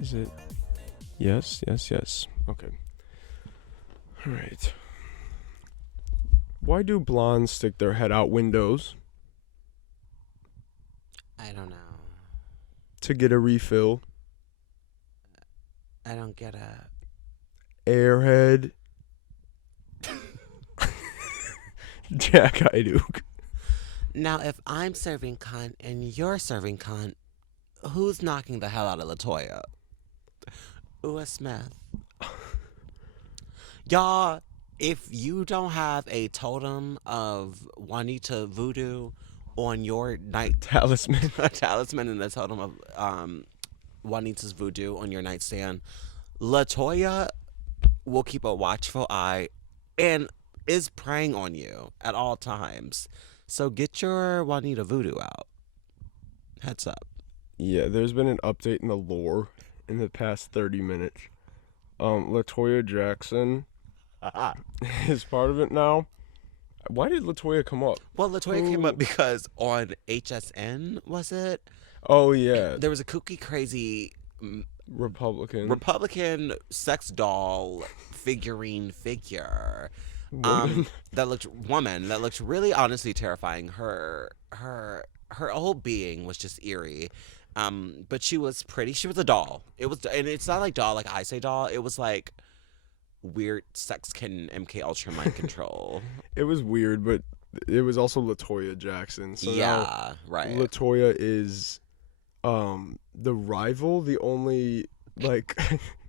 Is it? Yes. Okay. All right. Why do blondes stick their head out windows? I don't know. To get a refill. I don't get it. Airhead. Jack Hyduke. Now, if I'm serving cunt and you're serving cunt, who's knocking the hell out of Latoya? Ua Smith. Y'all, if you don't have a totem of Juanita voodoo on your night Talisman. a talisman and a totem of Juanita's voodoo on your nightstand, Latoya will keep a watchful eye and is preying on you at all times. So get your Juanita voodoo out. Heads up. Yeah, there's been an update in the lore in the past 30 minutes. Latoya Jackson is part of it now. Why did Latoya come up? Well, Latoya came up because on HSN, was it? Oh, yeah. There was a kooky, crazy Republican sex doll figurine figure Woman. that looked really honestly terrifying. Her whole being was just eerie. But she was pretty. She was a doll. And it's not like doll like I say doll. It was like weird sex can MK Ultra mind control. It was weird, but it was also Latoya Jackson. So yeah, right. Latoya is the rival, the only like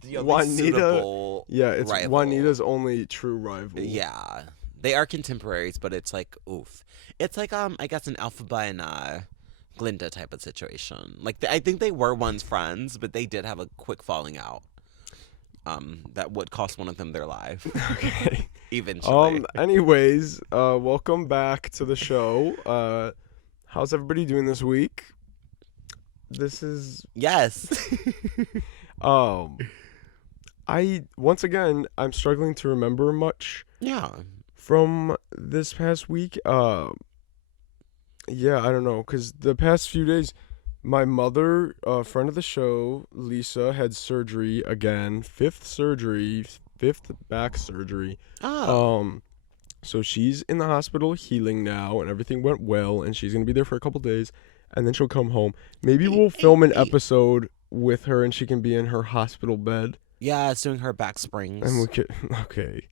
The only Juanita. suitable Yeah, it's rival. Juanita's only true rival. Yeah. They are contemporaries, but it's like oof. It's like I guess an Elphaba and Glinda type of situation. Like I think they were once friends, but they did have a quick falling out. That would cost one of them their life. Okay. Eventually. Anyways, welcome back to the show. How's everybody doing this week? This is Yes. I'm struggling to remember much Yeah. from this past week. Yeah, I don't know, because the past few days, my mother, a friend of the show, Lisa, had surgery again, fifth back surgery. Oh. So she's in the hospital healing now, and everything went well, and she's gonna be there for a couple days, and then she'll come home. Maybe we'll film an episode with her, and she can be in her hospital bed. Yeah, it's doing her back springs. And we could, okay.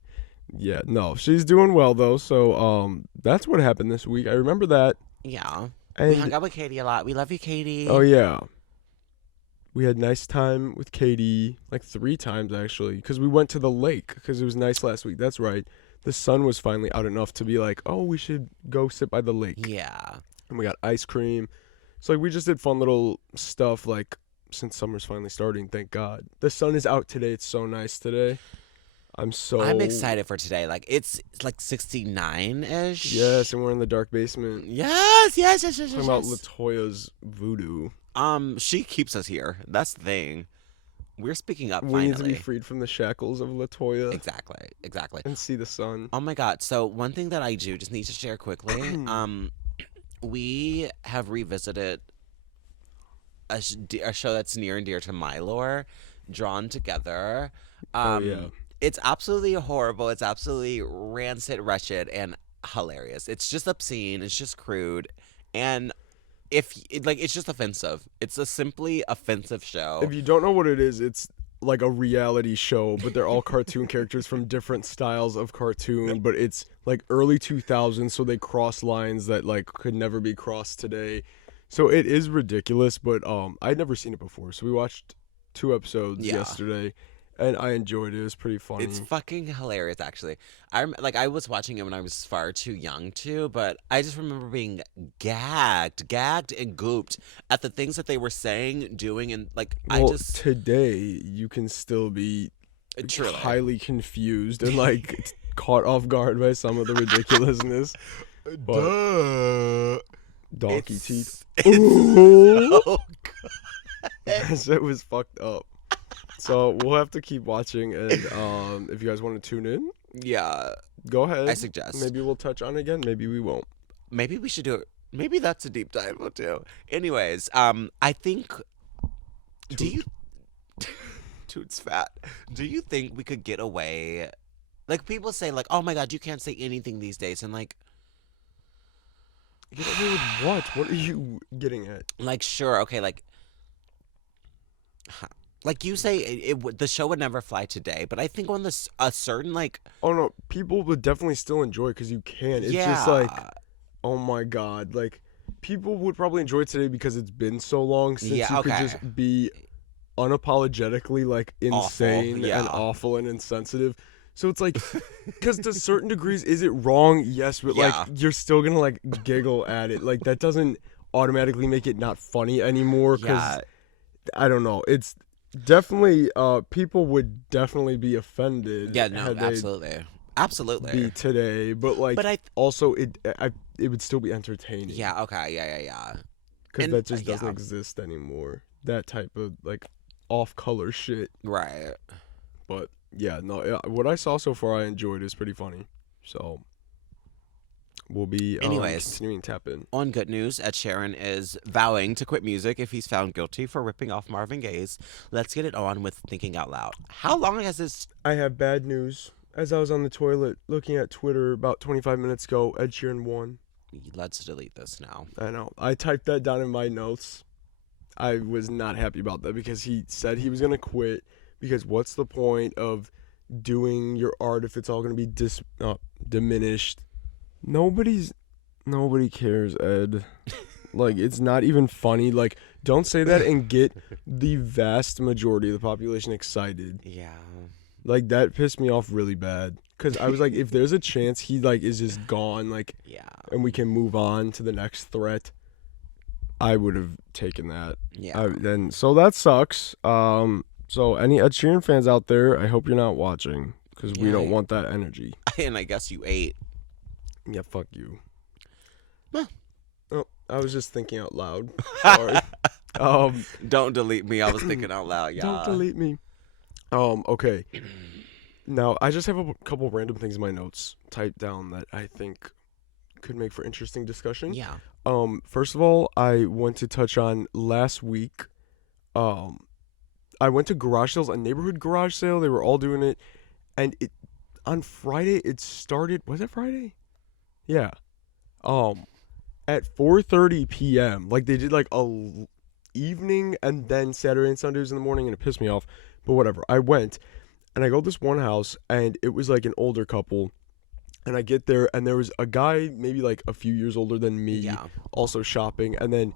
Yeah, no, she's doing well though. So that's what happened this week. I remember that. Yeah. And We hung out with Katie a lot. We love you, Katie. oh yeah, we had nice time with Katie, like 3 times actually, because we went to the lake because it was nice last week. That's right. The sun was finally out enough to be like, oh, we should go sit by the lake. Yeah. And we got ice cream. So like we just did fun little stuff like since summer's finally starting, thank God. The sun is out today. It's so nice today. I'm excited for today. Like it's like 69-ish. Yes, and we're in the dark basement. Yes. Talking about Latoya's voodoo. She keeps us here. That's the thing. We're speaking up We finally. need to be freed from the shackles of Latoya. Exactly. And see the sun. Oh my God. So one thing that I do just need to share quickly. We have revisited a show that's near and dear to my lore, Drawn Together. Oh yeah. It's absolutely horrible. It's absolutely rancid, wretched, and hilarious. It's just obscene. It's just crude, and it's just offensive. It's a simply offensive show. If you don't know what it is, it's like a reality show, but they're all cartoon characters from different styles of cartoon. But it's like early 2000s, so they cross lines that like could never be crossed today. So it is ridiculous, but I'd never seen it before. So we watched 2 episodes yesterday. And I enjoyed it. It was pretty funny. It's fucking hilarious, actually. I was watching it when I was far too young to, but I just remember being gagged and gooped at the things that they were saying, doing, and today you can still be truly highly confused and like caught off guard by some of the ridiculousness. But donkey teeth. Oh God. That shit was fucked up. So we'll have to keep watching, and if you guys want to tune in, yeah, go ahead. I suggest. Maybe we'll touch on it again. Maybe we won't. Maybe we should do it. Maybe that's a deep dive we'll do. Anyways, I think. Do you? Toots fat. Do you think we could get away? Like people say, like, oh my God, you can't say anything these days, and Get away with what? What are you getting at? like sure, okay, like you say, the show would never fly today, but I think on this a certain like Oh no, people would definitely still enjoy because you can. It's just like, yeah, oh my god, like people would probably enjoy it today because it's been so long since yeah, you could okay, just be unapologetically like awful, insane and yeah, awful and insensitive. So it's like, because to certain degrees, is it wrong? Yes, but like yeah, you're still gonna like giggle at it. Like that doesn't automatically make it not funny anymore. Because yeah, I don't know. It's definitely people would definitely be offended yeah, no, had they absolutely, be today. But like but also it would still be entertaining. yeah, okay, yeah, Because and that just doesn't yeah, exist anymore. That type of like off color shit. right. But yeah, no, what I saw so far I enjoyed. Is pretty funny. So we'll be Anyways, continuing to tap in. on good news, Ed Sheeran is vowing to quit music if he's found guilty for ripping off Marvin Gaye's Let's Get It On with Thinking Out Loud. How long has this? I have bad news. As I was on the toilet looking at Twitter about 25 minutes ago, Ed Sheeran won. Let's delete this now. I know. I typed that down in my notes. I was not happy about that because he said he was going to quit. Because what's the point of doing your art if it's all going to be diminished? Nobody cares, Ed. Like, it's not even funny. Like, don't say that and get the vast majority of the population excited. Yeah. Like, that pissed me off really bad. Because I was like, if there's a chance he, like, is just gone, like, Yeah. and we can move on to the next threat, I would have taken that. Yeah. So that sucks. So any Ed Sheeran fans out there, I hope you're not watching. Because we don't want that energy. And I guess you ate. Yeah, fuck you. Huh. Oh, I was just thinking out loud. Sorry. Don't delete me. I was thinking out loud. Yeah. Don't delete me. Okay. Now, I just have a couple random things in my notes typed down that I think could make for interesting discussion. Yeah. First of all, I want to touch on last week. I went to garage sales, a neighborhood garage sale. They were all doing it. And on Friday, it started. Was it Friday? Yeah. At 4:30 p.m. Like they did like a evening and then Saturday and Sundays in the morning, and it pissed me off. But whatever. I went and I go to this one house, and it was like an older couple. And I get there, and there was a guy maybe like a few years older than me, also shopping, and then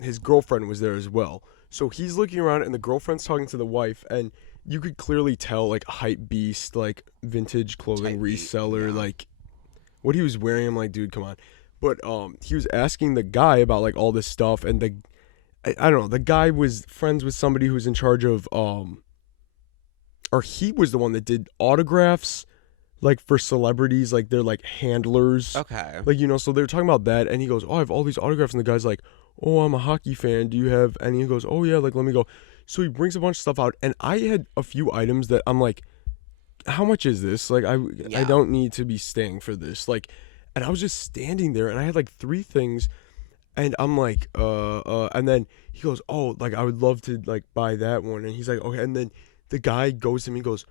his girlfriend was there as well. So he's looking around, and the girlfriend's talking to the wife, and you could clearly tell like hype beast, like vintage clothing reseller, like what he was wearing. I'm like, dude, come on. But he was asking the guy about like all this stuff, and I don't know, the guy was friends with somebody who's in charge of or he was the one that did autographs, like for celebrities, like they're like handlers. Okay. Like, you know, so they were talking about that, and he goes, oh, I have all these autographs, and the guy's like, oh, I'm a hockey fan. Do you have any? He goes, oh yeah, like let me go. So he brings a bunch of stuff out, and I had a few items that I'm like, how much is this? Like I don't need to be staying for this. Like, and I was just standing there, and I had like 3 things, and I'm like, and then he goes, oh, like I would love to like buy that one, and he's like, okay, and then the guy goes to me and goes,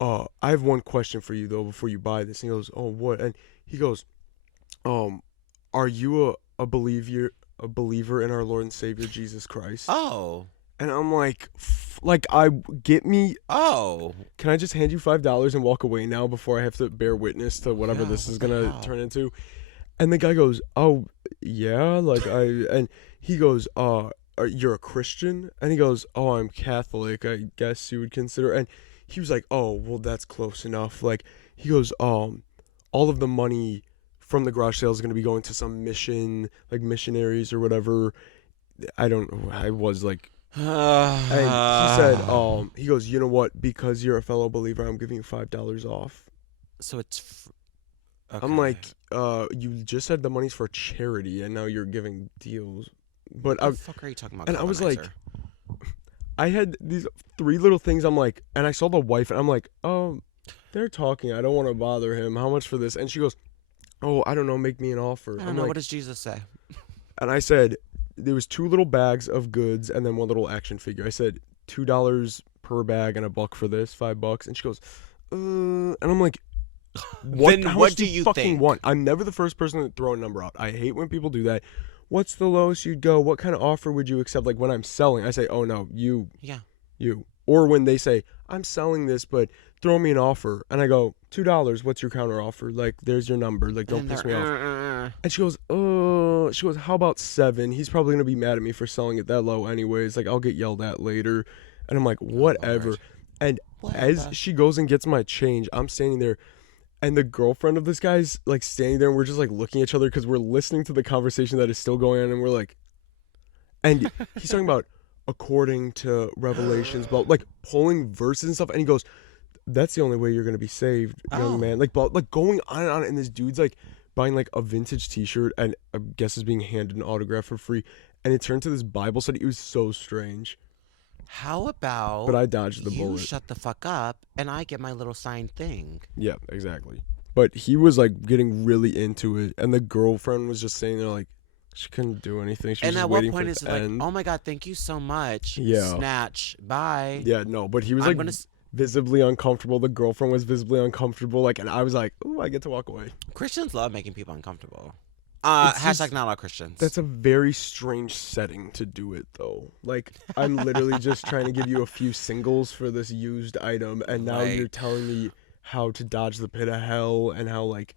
I have one question for you though before you buy this. And he goes, oh, what? And he goes, are you a believer in our Lord and Savior Jesus Christ? Oh. And I'm like, I get me. Oh. Can I just hand you $5 and walk away now before I have to bear witness to whatever this is gonna turn into? And the guy goes, oh yeah, like and he goes, you're a Christian? And he goes, oh, I'm Catholic, I guess you would consider. And he was like, oh, well, that's close enough. Like, he goes, all of the money from the garage sale is going to be going to some mission, like missionaries or whatever. I was like, and he said, he goes, you know what? Because you're a fellow believer, I'm giving you $5 off. So it's. Okay. I'm like, you just said the money's for charity, and now you're giving deals. But what the fuck are you talking about? And I was like, I had these 3 little things. I'm like, and I saw the wife, and I'm like, oh, they're talking. I don't want to bother him. How much for this? And she goes, oh, I don't know. Make me an offer. I don't know. Like, what does Jesus say? And I said, there was 2 little bags of goods and then 1 little action figure. I said, $2 per bag and $1 for this, $5. And she goes, and I'm like, what? Then How what much do you you fucking think? want? I'm never the first person to throw a number out. I hate when people do that. What's the lowest you'd go? What kind of offer would you accept? Like when I'm selling, I say, oh no, you. Or when they say, I'm selling this, but throw me an offer. And I go, $2. What's your counter offer? Like, there's your number. Like, don't And piss they're, me off. And she goes, how about 7? He's probably going to be mad at me for selling it that low anyways. Like, I'll get yelled at later. And I'm like, whatever. Lord. And as she goes and gets my change, I'm standing there. And the girlfriend of this guy's, like, standing there. And we're just, like, looking at each other because we're listening to the conversation that is still going on. And we're like, and he's talking about, according to Revelations, but like pulling verses and stuff, and he goes, "That's the only way you're gonna be saved, young man." Like, but like going on and on, and this dude's like buying like a vintage T-shirt, and I guess is being handed an autograph for free, and it turned to this Bible study. It was so strange. How about? But I dodged the you bullet. shut the fuck up, and I get my little signed thing. Yeah, exactly. But he was like getting really into it, and the girlfriend was just saying there like. She couldn't do anything. She was And just at what waiting point for is it it to like, end. oh my God, thank you so much. Yeah. Snatch. Bye. Yeah, no, but he was I'm like gonna visibly uncomfortable. The girlfriend was visibly uncomfortable. Like, and I was like, ooh, I get to walk away. Christians love making people uncomfortable. It's Hashtag just- not all Christians. That's a very strange setting to do it, though. Like, I'm literally just trying to give you a few singles for this used item, and now Right. you're telling me how to dodge the pit of hell and how, like,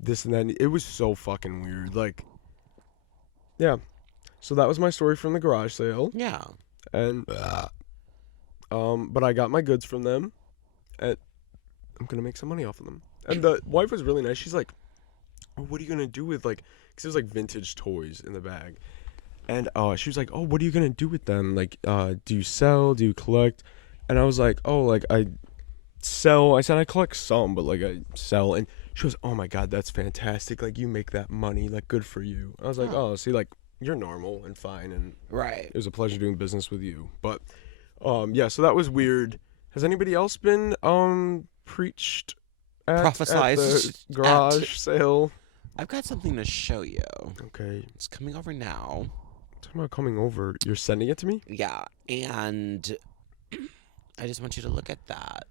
this and that. It was so fucking weird. Like, yeah. So that was my story from the garage sale. Yeah. And, but I got my goods from them, and I'm gonna make some money off of them. And the wife was really nice. She's like, oh, what are you gonna do with, like, because there's like vintage toys in the bag, and she was like, oh, what are you gonna do with them? Like, do you sell? Do you collect? And I was like, oh, like I sell. I said I collect some, but like I sell. And she was, oh my God, that's fantastic. Like, you make that money. Like, good for you. I was like, oh, see, like, you're normal and fine, and Right. it was a pleasure doing business with you. But yeah, so that was weird. Has anybody else been preached at Prophesized the garage sale? I've got something to show you. Okay. It's coming over now. Talking about coming over. You're sending it to me? Yeah. And I just want you to look at that.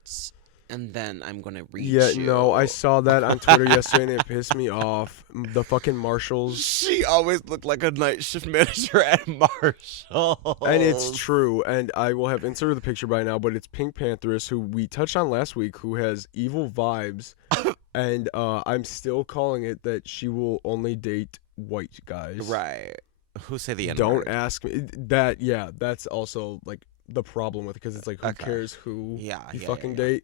And then I'm going to read you. Yeah, no, I saw that on Twitter yesterday and it pissed me off. The fucking marshals. She always looked like a night shift manager at Marshall. And it's true, and I will have inserted the picture by now, but it's Pink Pantheress, who we touched on last week, who has evil vibes, and I'm still calling it that she will only date white guys. Right. Who say the N-word? Don't ask me. That, yeah, that's also, like, the problem with it, because it's like, who Okay. cares who Yeah, you yeah, fucking yeah. date?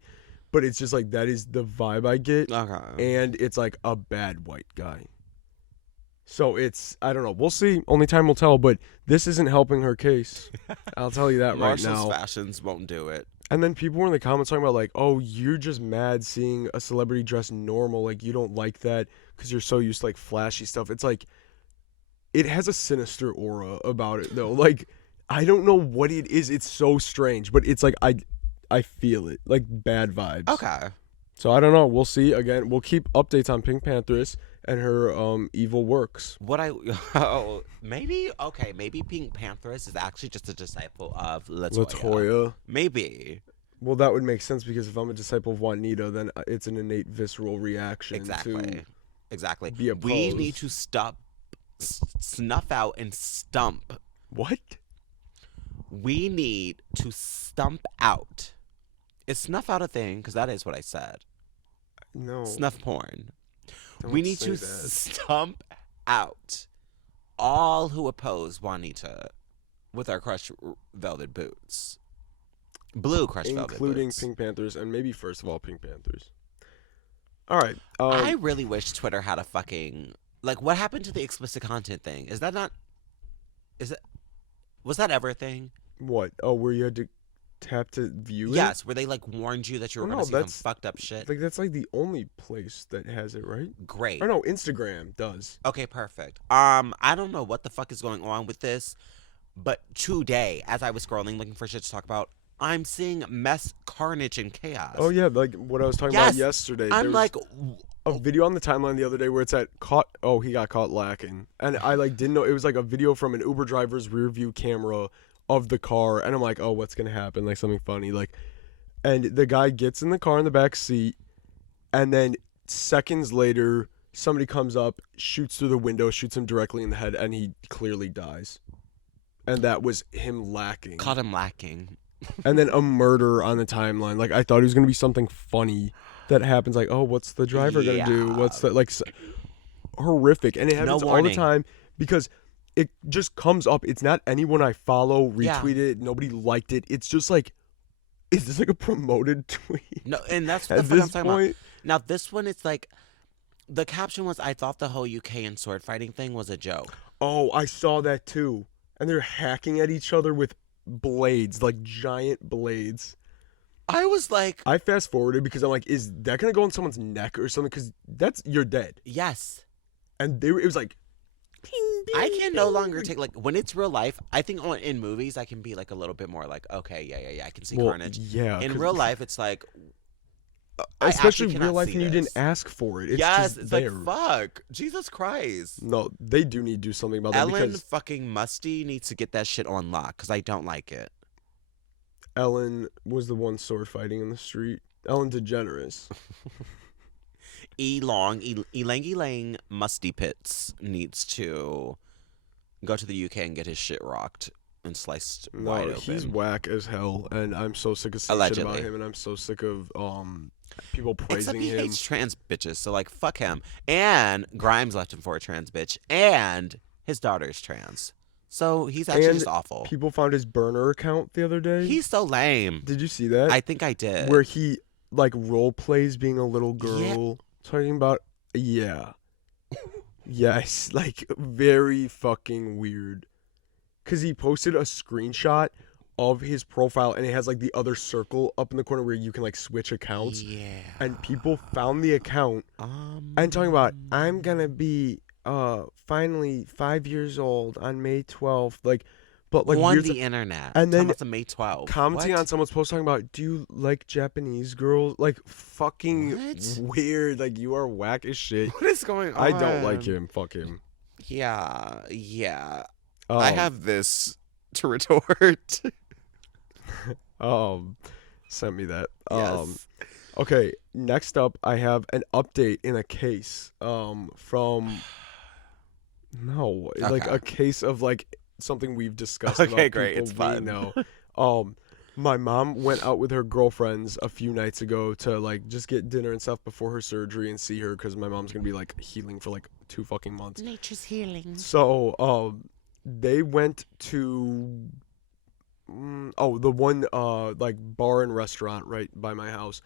But it's just, like, that is the vibe I get, Okay. and it's, like, a bad white guy. So it's, I don't know. We'll see. Only time will tell, but this isn't helping her case. I'll tell you that right Marshall's now. fashions won't do it. And then people were in the comments talking about, like, oh, you're just mad seeing a celebrity dress normal. Like, you don't like that because you're so used to, like, flashy stuff. It's like, it has a sinister aura about it, though. Like, I don't know what it is. It's so strange, but it's like, I feel it. Like, bad vibes. Okay. So I don't know. We'll see. Again, we'll keep updates on Pink Pantheress and her evil works. What maybe Pink Pantheress is actually just a disciple of LaToya. Maybe. Well, that would make sense because if I'm a disciple of Juanita, then it's an innate visceral reaction to Exactly. be opposed. We need to snuff out and stump. What? We need to stump out. Is snuff out a thing? Because that is what I said. No. Snuff porn. Don't We need say to that. stump out all who oppose Juanita with our crushed velvet boots. Blue crushed velvet Including boots. Pink Panthers and maybe first of all Pink Panthers. All right. I really wish Twitter had a fucking... Like, what happened to the explicit content thing? Is that not... Was that ever a thing? What? Oh, where you had to tap to view it? Yes, where they, like, warned you that you were Oh, going no, to see some that's- fucked up shit. Like, that's like the only place that has it, right? Great. Or no, Instagram does. Okay, perfect. I don't know what the fuck is going on with this, but today, as I was scrolling looking for shit to talk about, I'm seeing mess, carnage, and chaos. Oh, yeah, like what I was talking about yesterday. There I'm was like, a video on the timeline the other day where it's at he got caught lacking. And I, like, didn't know. It was like a video from an Uber driver's rear view camera of the car, and I'm like, oh, what's gonna happen? Like something funny, like, and the guy gets in the car in the back seat, and then seconds later, somebody comes up, shoots through the window, shoots him directly in the head, and he clearly dies. And that was him lacking. Caught him lacking. And then a murder on the timeline. Like, I thought it was gonna be something funny that happens. Like, oh, what's the driver gonna do? What's the like horrific? And it happens all the time because it just comes up. It's not anyone I follow retweeted it. Nobody liked it. It's just like, is this like a promoted tweet? No, and that's what I'm talking about. Now this one, it's like, the caption was, "I thought the whole UK and sword fighting thing was a joke." Oh, I saw that too. And they're hacking at each other with blades, like giant blades. I was like, I fast forwarded because I'm like, is that gonna go on someone's neck or something? Because you're dead. yes. And it was like, ping, ping, I can no ping. longer take, like, when it's real life, I think in movies I can be like a little bit more like, okay, yeah, I can see carnage. Yeah. In real life, it's like, especially in real life, and you didn't ask for it. It's just it's there. like, fuck, Jesus Christ. No, they do need to do something about that Ellen because fucking Musty needs to get that shit on lock because I don't like it. Ellen was the one sword fighting in the street. Ellen DeGeneres. Elang Musty Pits needs to go to the UK and get his shit rocked and sliced wide open. He's whack as hell, and I'm so sick of saying shit about him, and I'm so sick of people praising Except he him. hates trans bitches, so like fuck him. And Grimes left him for a trans bitch, and his daughter's trans. So he's actually just awful. People found his burner account the other day. He's so lame. Did you see that? I think I did. Where he like role plays being a little girl, talking about yes, like very fucking weird. Cause he posted a screenshot of his profile and it has like the other circle up in the corner where you can like switch accounts. Yeah. And people found the account and talking about, I'm gonna be finally 5 years old on May 12th, like, but like on the internet, and then May 12th, commenting on someone's post talking about, do you like Japanese girls? Like fucking weird. Like, you are whack as shit. What is going on? I don't like him. Fuck him. Yeah. I have this to retort. Sent me that. Yes. Okay, next up I have an update in a case from like a case of like something we've discussed about great, people it's fun. know. My mom went out with her girlfriends a few nights ago to like just get dinner and stuff before her surgery and see her because my mom's gonna be like healing for like 2 fucking months. Nature's healing. So they went to the one like bar and restaurant right by my house,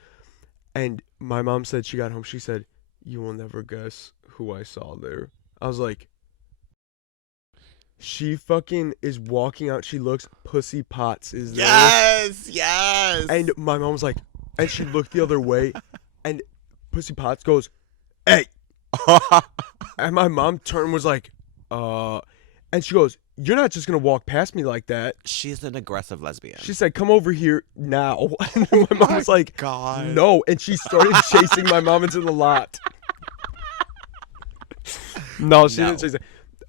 and my mom said she got home, she said, you will never guess who I saw there. I was like, she fucking is walking out, she looks, Puttsy Potts is there. Yes. And my mom was like, and she looked the other way, and Puttsy Potts goes, hey. And my mom turned and was like, and she goes, you're not just gonna walk past me like that. She's an aggressive lesbian. She said, come over here now. And my mom was like, God. No. And she started chasing my mom into the lot. No, she didn't chase her.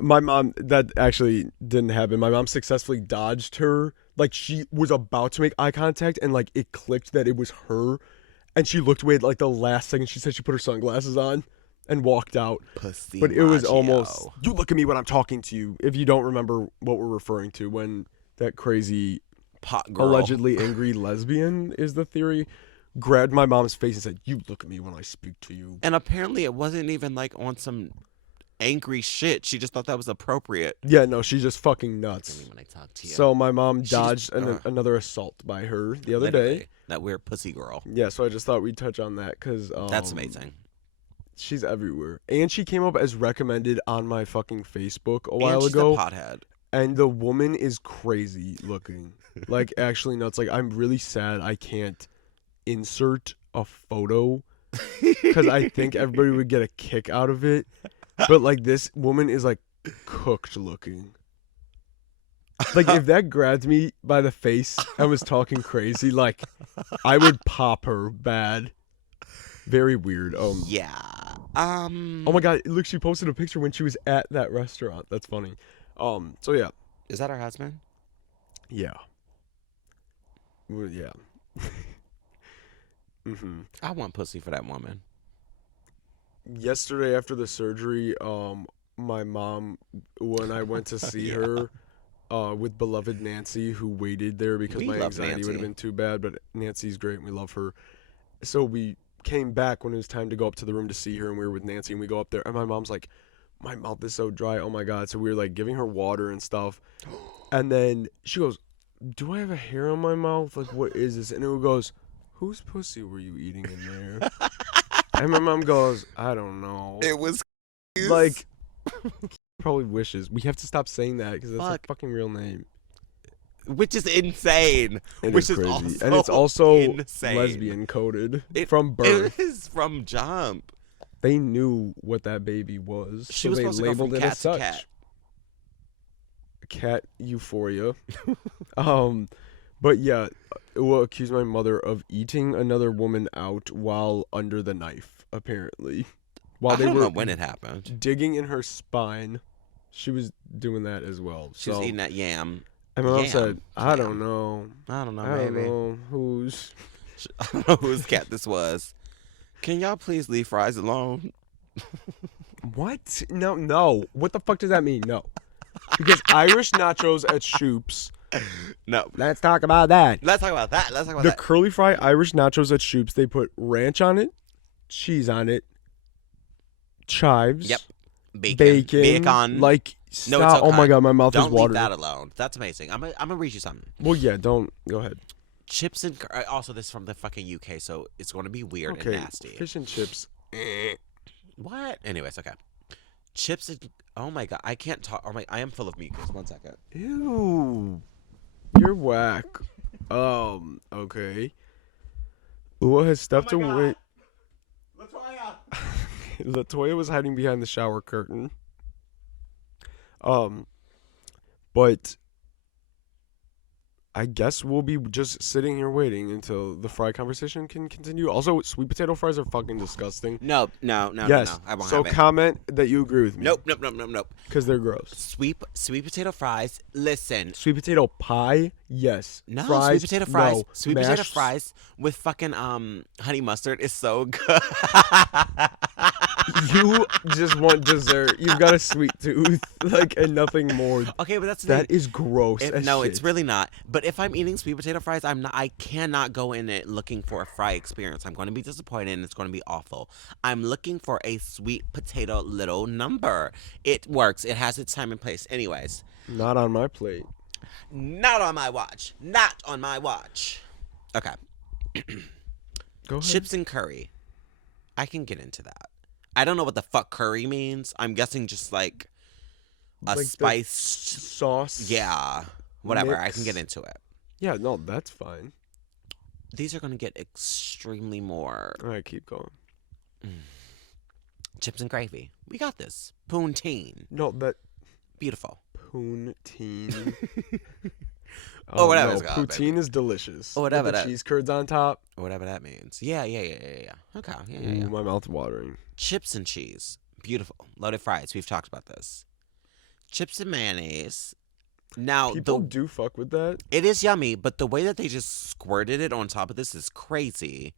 My mom, that actually didn't happen. My mom successfully dodged her. Like, she was about to make eye contact, and like it clicked that it was her. And she looked away at like the last second. She said she put her sunglasses on and walked out. Pussy but it was macho. almost, you look at me when I'm talking to you. If you don't remember what we're referring to, when that crazy pot girl, allegedly angry lesbian is the theory, grabbed my mom's face and said, you look at me when I speak to you. And apparently it wasn't even like on some angry shit. She just thought that was appropriate. Yeah, no, she's just fucking nuts. When I talk to you. So my mom dodged another assault by her the other day. That weird pussy girl. Yeah, so I just thought we'd touch on that because that's amazing. She's everywhere. And she came up as recommended on my fucking Facebook a while she's ago. A pothead. And the woman is crazy looking. Like, actually nuts. Like, I'm really sad I can't insert a photo because I think everybody would get a kick out of it. But, like, this woman is, like, cooked looking. Like, if that grabbed me by the face and was talking crazy, like, I would pop her bad. Very weird. Yeah. Oh my god! Look, she posted a picture when she was at that restaurant. That's funny. So yeah. Is that her husband? Yeah. Well, yeah. I want pussy for that woman. Yesterday after the surgery, my mom, when I went to see Yeah. her, with beloved Nancy, who waited there because We my love anxiety would have Nancy. been too bad, but Nancy's great and we love her. So we came back when it was time to go up to the room to see her, and we were with Nancy, and we go up there, and my mom's like, my mouth is so dry, oh my God. So we were like giving her water and stuff, and then she goes, do I have a hair on my mouth? Like, what is this? And it goes, whose pussy were you eating in there? And my mom goes, I don't know. It was Like, probably wishes. We have to stop saying that because that's Fuck. a fucking real name. which is insane. It which is crazy. also And it's also insane. lesbian coded from birth. It is from jump. They knew what that baby was. She so was they supposed to go labeled from it cat as to such. cat. Cat euphoria. But yeah, Ua accused my mother of eating another woman out while under the knife, apparently. While I they don't were know when it happened. digging in her spine, she was doing that as well. She was eating that yam. And my mom Yam. said, I Yam. don't know. I don't know, I don't maybe. know who's. I don't know whose cat this was. Can y'all please leave fries alone? What? No. What the fuck does that mean? No. Because Irish nachos at Shoop's. No. Let's talk about that. Let's talk about that. Let's talk about The that. curly fry Irish nachos at Shoop's, they put ranch on it, cheese on it, chives. Yep. Bacon. Like, No, stop. it's okay. Oh my God, my mouth Don't is leave watering. that alone. That's amazing. I'm gonna read you something. Well, yeah, don't. Go ahead. Chips and also this is from the fucking UK, so it's going to be weird Okay, and nasty. fish and chips. What? Anyways, okay. Chips and oh my God, I can't talk. Oh my, I am full of mucus. 1 second. Ew. You're whack. Okay. Ua has stepped away. Latoya. Latoya was hiding behind the shower curtain. But I guess we'll be just sitting here waiting until the fry conversation can continue. Also, sweet potato fries are fucking disgusting. No. Yes. I won't So have it. comment that you agree with me. Nope. Because they're gross. Sweet potato fries. Listen. Sweet potato pie, yes. No, Fries, sweet potato fries. no. Sweet potato Mashed- fries with fucking honey mustard is so good. You just want dessert. You've got a sweet tooth, like, and nothing more. Okay, but that's the That thing. is gross. as No, shit. it's really not. But if I'm eating sweet potato fries, I cannot go in it looking for a fry experience. I'm going to be disappointed and it's going to be awful. I'm looking for a sweet potato little number. It works. It has its time and place. Anyways, Not on my plate. not on my watch. Not on my watch. Okay. Go ahead. Chips and curry. I can get into that. I don't know what the fuck curry means. I'm guessing just like a Like the spiced. sauce. Yeah. Whatever. I can mix. get into it. Yeah, no, that's fine. These are going to get extremely more All right, keep going. chips and gravy. We got this. Poutine. No, that Beautiful. poutine. Oh, whatever No, it's called, poutine is delicious. Oh, whatever With the that- cheese curds on top. Or whatever that means. Yeah. Okay. Yeah. Ooh, my mouth's watering. Chips and cheese. Beautiful. Loaded fries. We've talked about this. Chips and mayonnaise. Now, People do fuck with that. it is yummy, but the way that they just squirted it on top of this is crazy.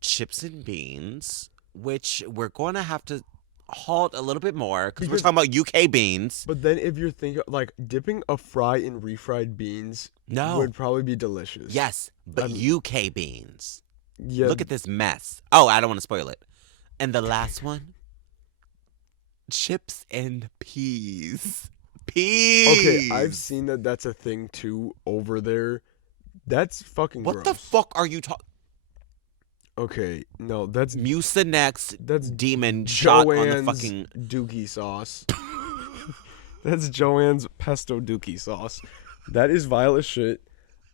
Chips and beans, which we're going to have to halt a little bit more because we're Because- talking about UK beans. But then if you're thinking, like, dipping a fry in refried beans No. would probably be delicious. Yes, but UK beans. Yeah. Look at this mess. Oh, I don't want to spoil it. And the last one, chips and peas. Peas. Okay, I've seen that that's a thing too over there. That's fucking What gross. the fuck are you talking? Okay, no, that's Mucinex That's demon shot on the Joanne's fucking. dookie sauce. That's Joanne's pesto dookie sauce. That is vile as shit.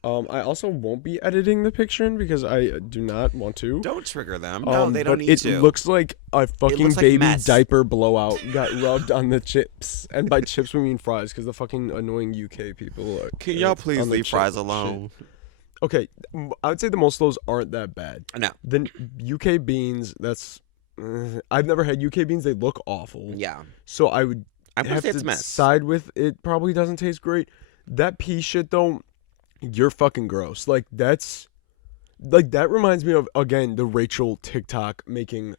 I also won't be editing the picture in because I do not want to. Don't trigger them. No, they don't but need it to. looks like a fucking looks like baby mess. diaper blowout got rubbed on the chips. And by chips we mean fries because the fucking annoying UK people are. Can y'all please on the leave fries chip alone? shit. Okay, I would say the most of those aren't that bad. No. Then UK beans, that's. I've never had UK beans. They look awful. Yeah. So I would I'm gonna have say it's to miss. side with it. Probably doesn't taste great. That pea shit though, you're fucking gross. Like that reminds me of again the Rachel TikTok making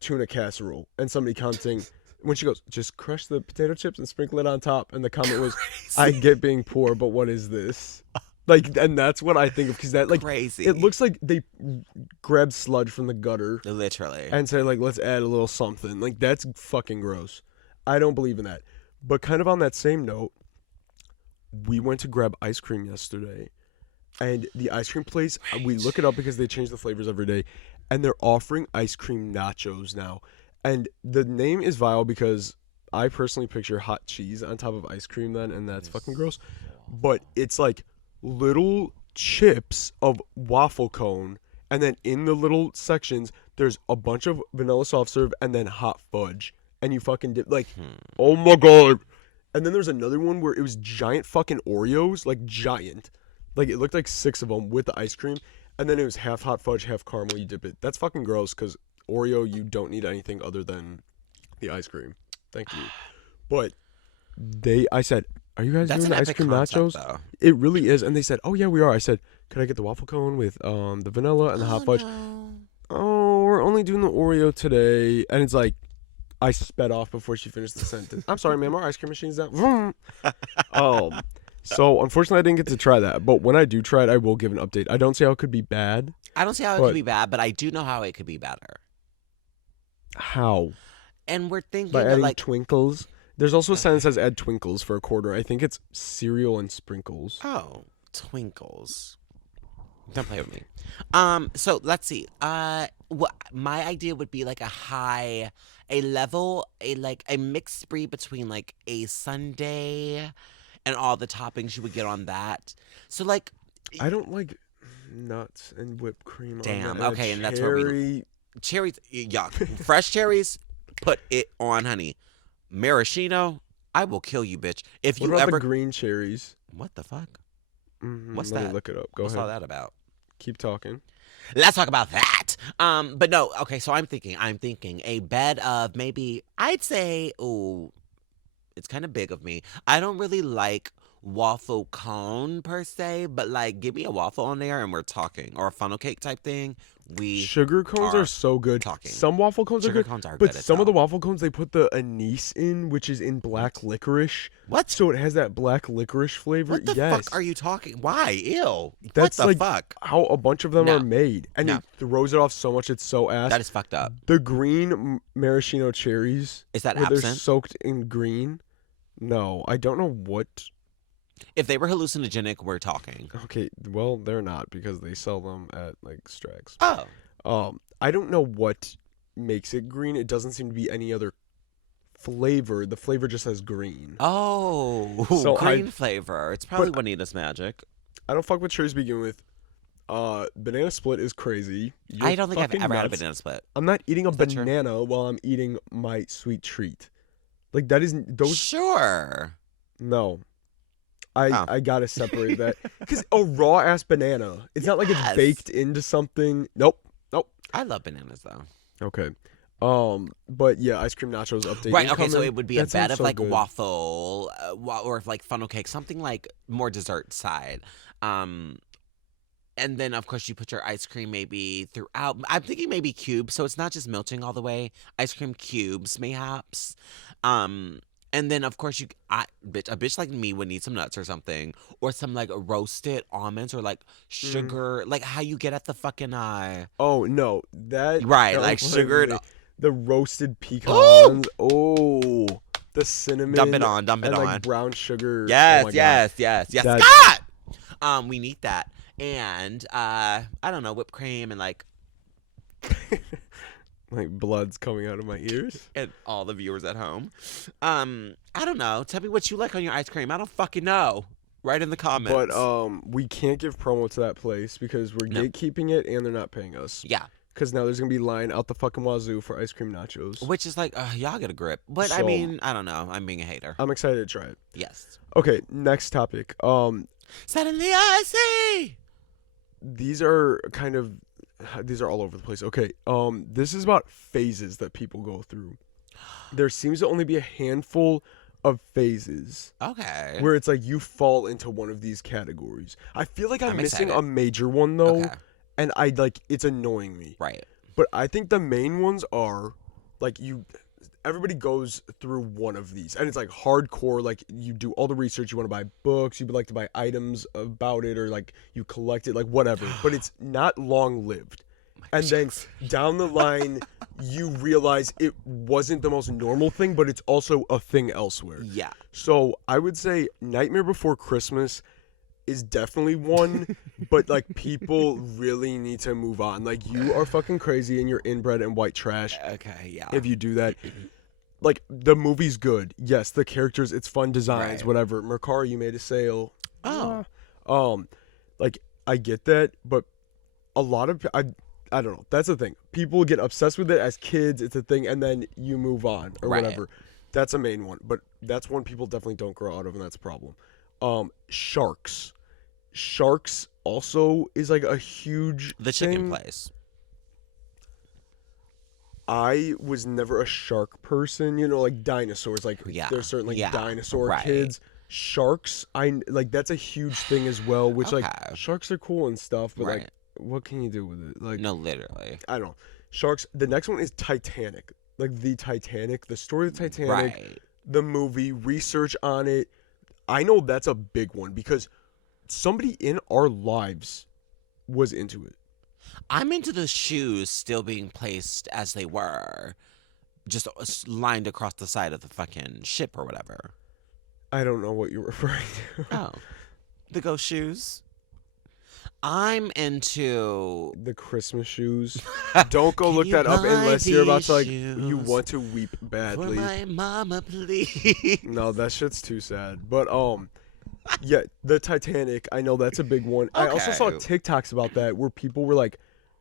tuna casserole and somebody commenting when she goes, just crush the potato chips and sprinkle it on top, and the comment was, I get being poor, but what is this? Like, and that's what I think of, because that, like, Crazy. it looks like they grabbed sludge from the gutter Literally. and say, like, let's add a little something. Like, that's fucking gross. I don't believe in that. But kind of on that same note, we went to grab ice cream yesterday, and the ice cream place, we look it up because they change the flavors every day, and they're offering ice cream nachos now. And the name is vile because I personally picture hot cheese on top of ice cream then, and that's fucking gross. But it's like little chips of waffle cone, and then in the little sections, there's a bunch of vanilla soft serve and then hot fudge. And you fucking dip, like, oh my God. And then there's another one where it was giant fucking Oreos, like giant. Like, it looked like 6 of them with the ice cream. And then it was half hot fudge, half caramel. You dip it. That's fucking gross because Oreo, you don't need anything other than the ice cream. Thank you. But I said, are you guys That's doing an the ice epic cream concept, nachos? though. It really is. And they said, oh yeah, we are. I said, could I get the waffle cone with the vanilla and the hot fudge? No. Oh, we're only doing the Oreo today. And it's like, I sped off before she finished the sentence. I'm sorry, ma'am, our ice cream machine's down. So unfortunately I didn't get to try that. But when I do try it, I will give an update. I don't see how it could be bad. I don't see how it could be bad, but I do know how it could be better. How? And we're thinking By that, adding like, twinkles? There's also a sign that says add twinkles for a quarter. I think it's cereal and sprinkles. oh, twinkles. Don't play with me. So let's see. What my idea would be like a mixed breed between like a sundae and all the toppings you would get on that. So like, I don't like nuts and whipped cream damn. on that. Okay, and that's where we cherries. Yuck. Fresh cherries. Put it on, honey. Maraschino. I will kill you, bitch. If What you about ever. the green cherries? What the fuck? Let that? me look it up. Go What's ahead. all that about? Keep talking. Let's talk about that. But no, okay, so I'm thinking a bed of maybe I'd say, ooh, it's kind of big of me. I don't really like waffle cone per se, but like give me a waffle on there and we're talking. Or a funnel cake type thing. Sugar cones are so good. talking. Some waffle cones Sugar are good, cones are but good as some of the hell. waffle cones they put the anise in, which is in black licorice. What? So it has that black licorice flavor. What the Yes. fuck are you talking? Why? Ew. That's what the like fuck? how a bunch of them No. are made, and No. it throws it off so much. It's so ass. That is fucked up. The green maraschino cherries. Is that where they're absent? soaked in green. No, I don't know what. If they were hallucinogenic, we're talking. Okay, well they're not because they sell them at like Strax. Oh. I don't know what makes it green. It doesn't seem to be any other flavor. The flavor just says green. Oh. So green flavor. It's probably but- Juanita's magic. I don't fuck with cherries to begin with. Banana split is crazy. You're I don't think I've fucking ever had a nuts. banana split. I'm not eating a that true? banana while I'm eating my sweet treat. Like that isn't those. Sure. No. Oh. I gotta separate that because a raw ass banana. It's not like it's Yes. baked into something. Nope. I love bananas though. Okay. But yeah, ice cream nachos update. Right. Okay. So incoming. it would be That a bed sounds of so like good. waffle, or like funnel cake, something like more dessert side. And then of course you put your ice cream maybe throughout. I'm thinking maybe cubes, so it's not just melting all the way. Ice cream cubes, mayhaps. And then of course a bitch like me would need some nuts or something, or some like roasted almonds or like sugar, like how you get at the fucking Oh no, that right, don't like play sugared. with me. The roasted pecans. Oh, the cinnamon. Dump it on. and like brown sugar. Yes, Oh my God. yes. That- Scott! We need that. And I don't know, whipped cream and like Like blood's coming out of my ears. and all the viewers at home. I don't know. Tell me what you like on your ice cream. I don't fucking know. Write in the comments. But we can't give promo to that place because we're No. gatekeeping it and they're not paying us. yeah. Because now there's gonna be line out the fucking wazoo for ice cream nachos. Which is like, y'all get a grip. But I So- mean, I don't know. I'm being a hater. I'm excited to try it. Yes. Okay, next topic. Suddenly I see. These are all over the place. Okay, this is about phases that people go through. there seems to only be a handful of phases Okay. where it's like you fall into one of these categories. I feel like I'm missing excited. a major one though, Okay. and I like it's annoying me. Right. But I think the main ones are like everybody goes through one of these, and it's like hardcore. Like you do all the research, you want to buy books, you would like to buy items about it, or like you collect it, like whatever. But it's not long lived. And then down the line, you realize it wasn't the most normal thing, but it's also a thing elsewhere. Yeah. So I would say Nightmare Before Christmas is definitely one, but like people really need to move on. Like you are fucking crazy and you're inbred and white trash Okay. Yeah. if you do that. Like the movie's good. Yes, the characters, it's fun designs, Right. whatever. Mercari, you made a sale. Oh. Like I get that, but a lot of I don't know. That's the thing. People get obsessed with it as kids. It's a thing, and then you move on or Right. whatever. That's a main one, but that's one people definitely don't grow out of, and that's a problem. Sharks. Sharks also is like a huge The chicken thing. place. I was never a shark person, you know, like dinosaurs. Like Yeah. there's certain like Yeah. dinosaur Right. kids. Sharks, I like that's a huge thing as well. Which like Okay. sharks are cool and stuff, but like Right. what can you do with it? Like No, literally. I don't know. Sharks. The next one is Titanic. Like the Titanic, the story of the Titanic, Right. the movie, research on it. I know that's a big one because somebody in our lives was into it. I'm into the shoes still being placed as they were, just lined across the side of the fucking ship or whatever. I don't know what you're referring to. Oh, the ghost shoes. I'm into. The Christmas shoes. Don't go Can look you that up buy unless you're about to like these you shoes want to weep For badly. my mama, please. No, that shit's too sad. But yeah, the Titanic, I know that's a big one. I also saw Okay. TikToks about that where people were like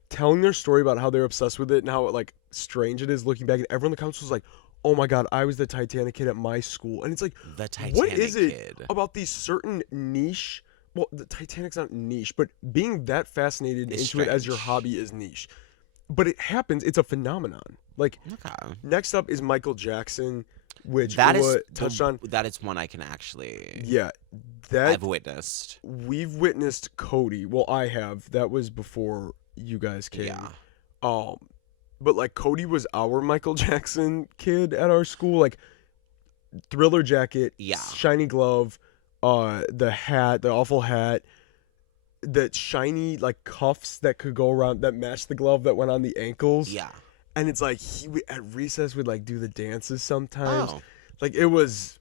telling their story about how they're obsessed with it and how like strange it is looking back, and everyone in the comments was like, "Oh my god, I was the Titanic kid at my school." And it's like, The Titanic what is it kid. about these certain niche? Well, the Titanic's not niche, but being that fascinated It's into it as your strange. hobby is niche. But it happens. It's a phenomenon. Like Okay. next up is Michael Jackson, which That Ua is touched on. That is one I can actually. Yeah, that I've witnessed. we've witnessed Cody. Well, I have. That was before you guys came. Yeah. But like Cody was our Michael Jackson kid at our school. Like Thriller jacket, Yeah. shiny glove, the hat, the awful hat, the shiny like cuffs that could go around that matched the glove that went on the ankles. Yeah. And it's like at recess would like do the dances sometimes. Oh. Like it was.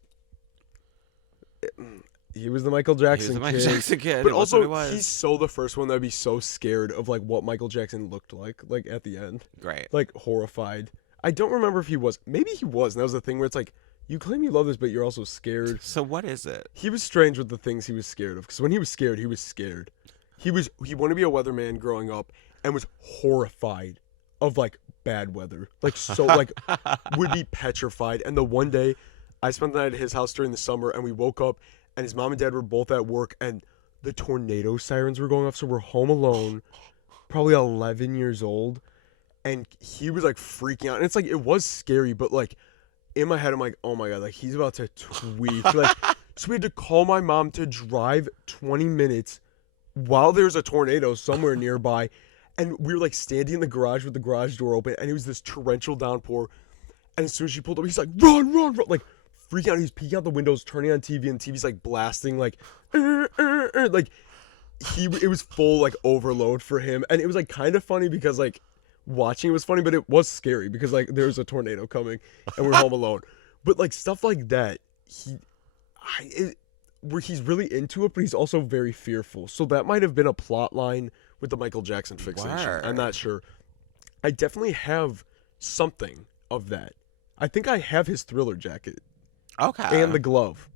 He was the Michael He was Jackson the Michael kid. Jackson kid. But It was what also, it was. he's so the first one that'd be so scared of like what Michael Jackson looked like at the end, Great. like horrified. I don't remember if he was. Maybe he was. And that was the thing where it's like, you claim you love this, but you're also scared. So what is it? He was strange with the things he was scared of. Because when he was scared, he was scared. He wanted to be a weatherman growing up, and was horrified of like bad weather. Like so, like would be petrified. And the one day, I spent the night at his house during the summer, and we woke up, and his mom and dad were both at work, and the tornado sirens were going off. So we're home alone, probably 11 years old, and he was like freaking out. And it's like it was scary, but like in my head, I'm like, oh my god, like he's about to tweak. Like, so we had to call my mom to drive 20 minutes while there's a tornado somewhere nearby. And we were like standing in the garage with the garage door open, and it was this torrential downpour. And as soon as she pulled up, he's like, run, run, run. Like, freaking out. He's peeking out the windows, turning on TV, and TV's like blasting, like, like, it was full, like, overload for him. And it was like kind of funny because, like, watching it was funny, but it was scary because, like, there's a tornado coming and we're home alone. But, like, stuff like that, where he's really into it, but he's also very fearful. So that might have been a plot line with the Michael Jackson fixation. Word. I'm not sure. I definitely have something of that. I think I have his Thriller jacket Okay. and the glove.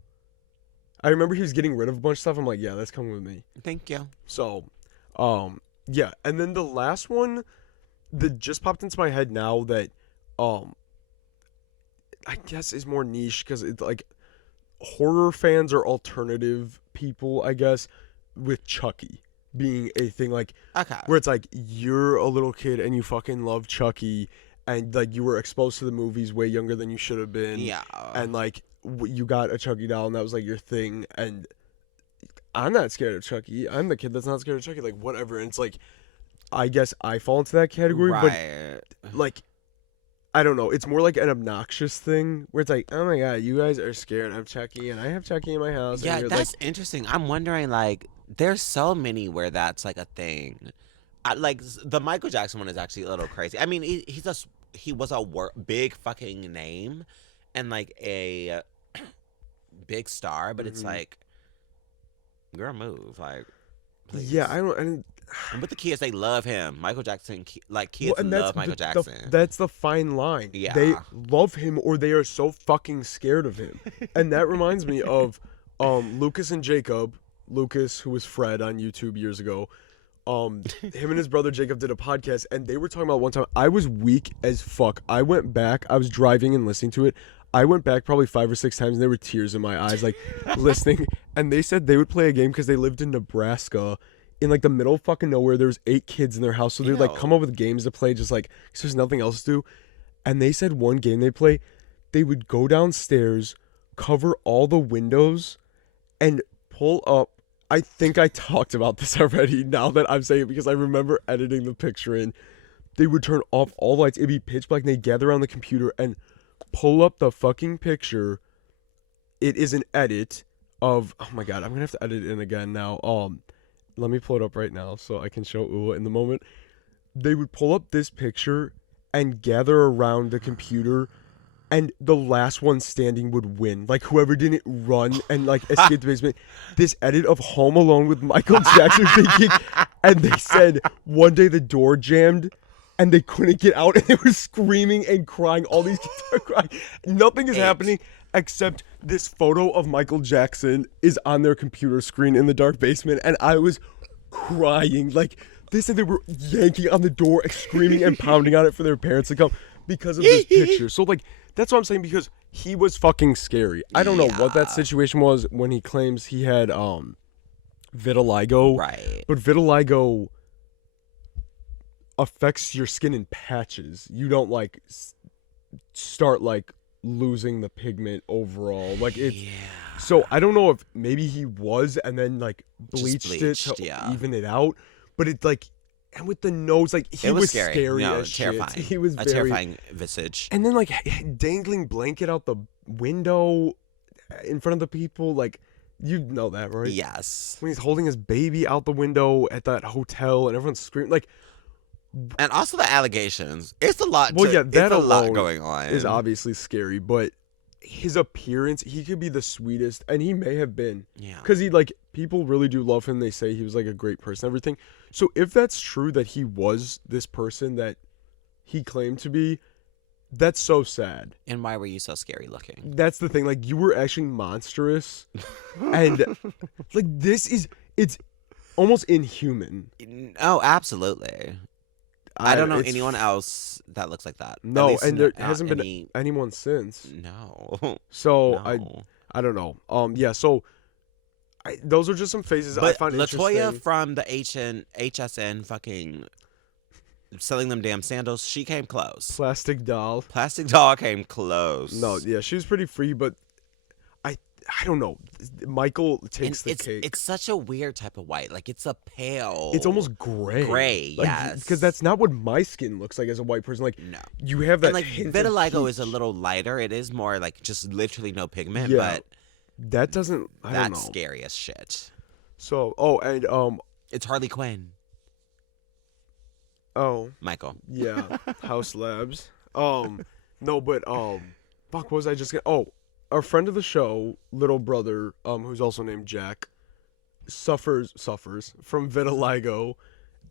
I remember he was getting rid of a bunch of stuff. I'm like, yeah, that's coming with me. Thank you. So, yeah. And then the last one that just popped into my head now that, I guess is more niche because it's like horror fans or alternative people, I guess, with Chucky being a thing like Okay. where it's like you're a little kid and you fucking love Chucky and like you were exposed to the movies way younger than you should have been. Yeah. And like you got a Chucky doll, and that was like your thing. And I'm not scared of Chucky. I'm the kid that's not scared of Chucky. Like whatever. And it's like, I guess I fall into that category, Right. but like, I don't know. It's more like an obnoxious thing where it's like, oh my god, you guys are scared of Chucky, and I have Chucky in my house. Yeah, and you're that's interesting. I'm wondering, like, there's so many where that's like a thing. The Michael Jackson one is actually a little crazy. I mean, he was a big fucking name, and like a big star, but it's like, girl, move, like, please. Yeah, I don't. And But the kids, they love him. Michael Jackson, kids and love Michael Jackson. That's the fine line. Yeah. They love him or they are so fucking scared of him. And that reminds me of Lucas and Jacob. Lucas, who was Fred on YouTube years ago. Him and his brother Jacob did a podcast, and they were talking about one time. I was weak as fuck. I went back. I was driving and listening to it. I went back probably 5 or 6 times, and there were tears in my eyes, like listening. And they said they would play a game because they lived in Nebraska. In like the middle of fucking nowhere, there was 8 kids in their house, so they'd like come up with games to play, just like because there's nothing else to do. And they said one game they play, they would go downstairs, cover all the windows, and pull up. I think I talked about this already. Now that I'm saying it, because I remember editing the picture in. They would turn off all the lights. It'd be pitch black. And they'd gather around the computer and pull up the fucking picture. It is an edit of. Oh my god, I'm gonna have to edit it in again now. Let me pull it up right now so I can show Ua in the moment. They would pull up this picture and gather around the computer, and the last one standing would win. Like, whoever didn't run and, like, escape the basement. This edit of Home Alone with Michael Jackson thinking, and they said one day the door jammed, and they couldn't get out, and they were screaming and crying. All these kids are crying. Nothing is happening except this photo of Michael Jackson is on their computer screen in the dark basement, and I was crying. Like, they said they were yanking on the door, screaming and pounding on it for their parents to come because of this picture. So, like, that's what I'm saying, because he was fucking scary. I don't know what that situation was when he claims he had vitiligo. Right. But vitiligo affects your skin in patches. You don't, like, start, like, losing the pigment overall. Like, it's so I don't know if maybe he was and then like bleached it to even it out, but it's like, and with the nose, like, he was scary no, as terrifying. shit. He was a very terrifying visage. And then like dangling blanket out the window in front of the people, like, you know that, right? Yes. When he's holding his baby out the window at that hotel and everyone's screaming, like. And also the allegations. It's a lot. Well, yeah, that it's a lot alone going on. is obviously scary, but his appearance, he could be the sweetest, and he may have been. Yeah. Because he, like, people really do love him. They say he was, like, a great person, everything. So if that's true that he was this person that he claimed to be, that's so sad. And why were you so scary looking? That's the thing. Like, you were actually monstrous. And, like, it's almost inhuman. Oh, absolutely. I don't know anyone else that looks like that. No, and there hasn't been anyone since. No. So No. I don't know. Yeah. So those are just some phases I But find interesting. Latoya from the HSN fucking selling them damn sandals, she came close. Plastic doll. Plastic doll came close. No, yeah, she was pretty free, but I don't know. Michael takes the cake. It's such a weird type of white. Like, it's a pale. It's almost gray. Gray, like, yes. Because that's not what my skin looks like as a white person. Like, no. You have that. And like hint vitiligo of is a peach. little lighter. It is more like just literally no pigment, Yeah. but That doesn't. I don't know. that's scary as shit. So, and It's Harley Quinn. oh, Michael. yeah, House Labs. No, but fuck, what was I just gonna? Oh, our friend of the show, little brother, who's also named Jack, suffers from vitiligo,